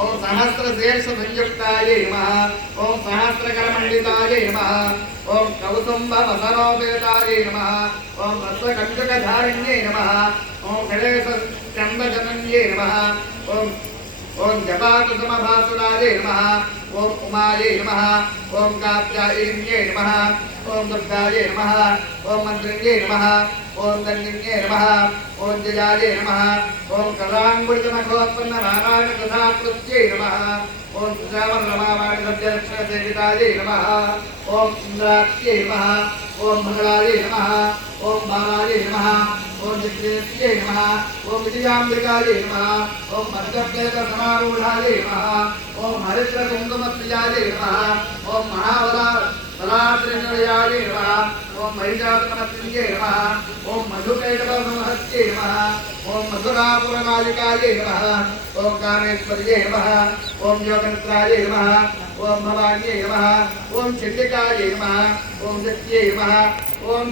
ओम सहस्रशीर्ष संयुक्ताय नमः ओम सहस्रकरमंडिताय नमः ओम कौसुम्भवसरोपेताय नमः ओम रत्नकंचकधारिण्ये नमः ओम गणेशचन्दजनन्ये नमः ओम ओम जपाकुसुमभासुराय नमः ओम उमायै नमः ओम कात्यायिन्ये नमः ओम दुर्गायै नमः ओम मन्त्रिण्ये नमः ओम दण्डिन्ये नमः ओम जयाय नमः ओम कलाङ्गुलितमखोत्पन्ननारायणकथाकृत्यै नमः ओम सुजावरमावाणिसद्यलक्ष्मणसेवितायै नमः ओम इन्द्रात्यै नमः ओम मंगलायै नमः ओम बालायै नमः ओम जित्रेत्यै नमः ओम विजयाम्बिकायै नमः ओम मध्यप्रेतसमारूढायै नमः ओम हरिद्रकुङ्कुमप्रियायै नमः ओम महाबलात्रिनिलयायै नमः ओम महिषासुरमर्दिन्यै नमः ओम मधुकैटभसंहत्यै नमः ओम मधुरापुरमालिकायै नमः ओम कामेश्वर्यै नमः ओम योगन्त्रायै नमः ओम भवान्यै नमः ओम चण्डिकायै नमः ओम सत्यै नमः ओम